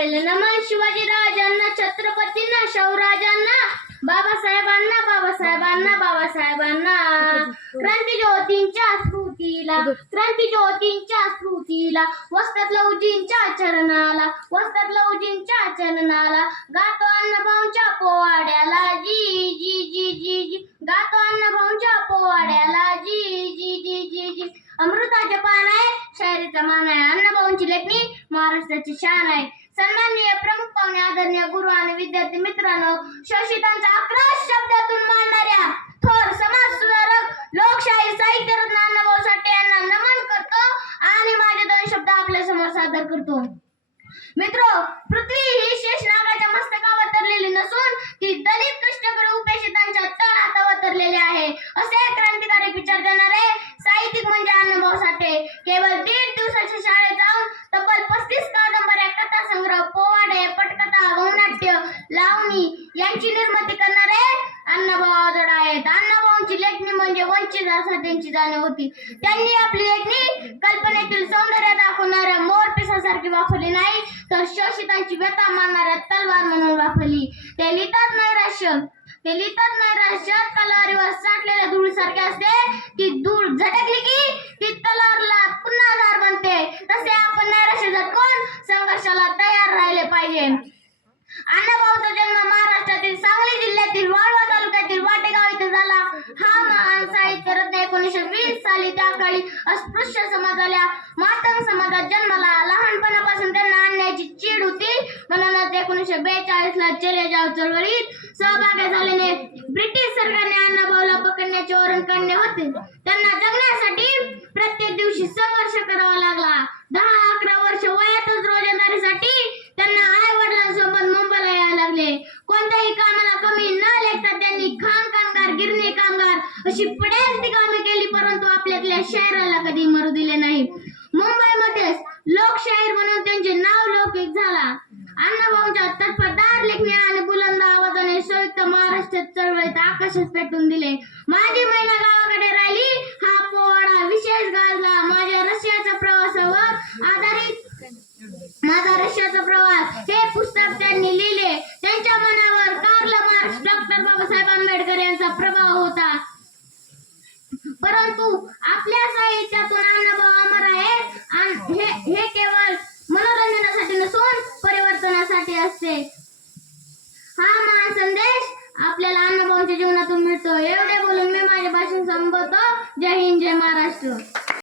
पहिले नमन शिवाजीराजांना, छत्रपतींना, शाहूराजांना, बाबासाहेबांना, बाबासाहेबांना, बाबासाहेबांना. क्रांतिज्योतींच्या स्मृतीला, क्रांतिज्योतींच्या स्मृतीला, वस्तात लहुजींच्या चरणाला, वस्तात लहुजींच्या चरणाला, गातो अण्णाभाऊंच्या पोवाड्याला जी जी जी जी जी, गातो अण्णाभाऊंच्या पोवाड्याला जी जी जी जी जी. अमृताचे पान आहे, शायरीचा मान आहे, अण्णाभाऊंची लेखणी महाराष्ट्राची शान आहे. सन्माननीय प्रमुख पाहुणे, आदरणीय गुरु आणि विद्यार्थी मित्रांनो, शोषितांचा आक्रोश शब्दातून मांडणाऱ्या थोर समाज सुधारक, लोकशाही साहित्यरत्न अण्णाभाऊ साठे यांना नमन करतो आणि माझे 2 शब्द आपल्या समोर सादर करतो. मित्रो, पृथ्वी ही शेषनागाच्या मस्तकावर तरलेली नसून ती दलित, कष्टकरी, उपेक्षितांच्या तळहात अवतरलेली आहे, असे क्रांतिकारक विचार देणारे साहित्यिक म्हणजे अण्णाभाऊ साठे. केवळ 1.5 दिवसाच्या शाळेत जाऊन तब्बल 35 कादंबऱ्या, कथासंग्रह, पोवाडे, पटकथा, गौनाट्य, लावणी यांची निर्मिती करणारे अण्णाभाऊ आजोड आहेत. अण्णाभाऊंची लेखणी म्हणजे वंचितांची जाणीव होती. त्यांनी आपली लेखणी कल्पनेतील सौंदर्य दाखवणाऱ्या मोरपिसासारखी वापरली नाही, तर शोषितांची व्यथा मारणाऱ्या तलवार म्हणून वापरली. ते लिहितात नैराश्य तलवारीवर साठलेल्या धुळीसारखे असते. ती धूळ झटकली की ती तलवारला पुन्हा धार बनते. तसे आपण नैराश्य झटकून संघर्षाला तयार राहिले पाहिजे. अण्णाभाऊचा जन्म महाराष्ट्रातील सांगली जिल्ह्यातील वाळवा तालुक्यातील वाटेगाव येथे झाला. हा महान साहित्य रत्न 1920 साली त्या काळी अस्पृश्य समाजाला, मातंग समाजात जन्माला. लहानपणापासून त्यांना अन्यायाची चीड होती, म्हणूनच 1942 ला चले जाव चळवळीत सहभागी झाल्याने ब्रिटिश सरकारने अण्णाभाऊला पकडण्याचे वॉरंट काढले होते. त्यांना जगण्यासाठी प्रत्येक दिवशी संघर्ष करावा लागला. 10-11 वर्ष वयातच रोजंदारीसाठी त्यांना आई वडिलांसोबत मुंबईला यायला लागले. कोणत्याही कामाला कमी न लेखता त्यांनी खाण कामगार, गिरणी कामगार अशी पड्यांती कामे केली, परंतु आपल्यातल्या शायराला कधी मरू दिले नाही. मुंबईमध्येच लोकशाहीर म्हणून त्यांचे नाव लौकिक झाला. अण्णाभाऊंच्या तत्परदार लेखणी आणि बुलंद आवाजाने संयुक्त महाराष्ट्र चळवळीत आकाशात पेटून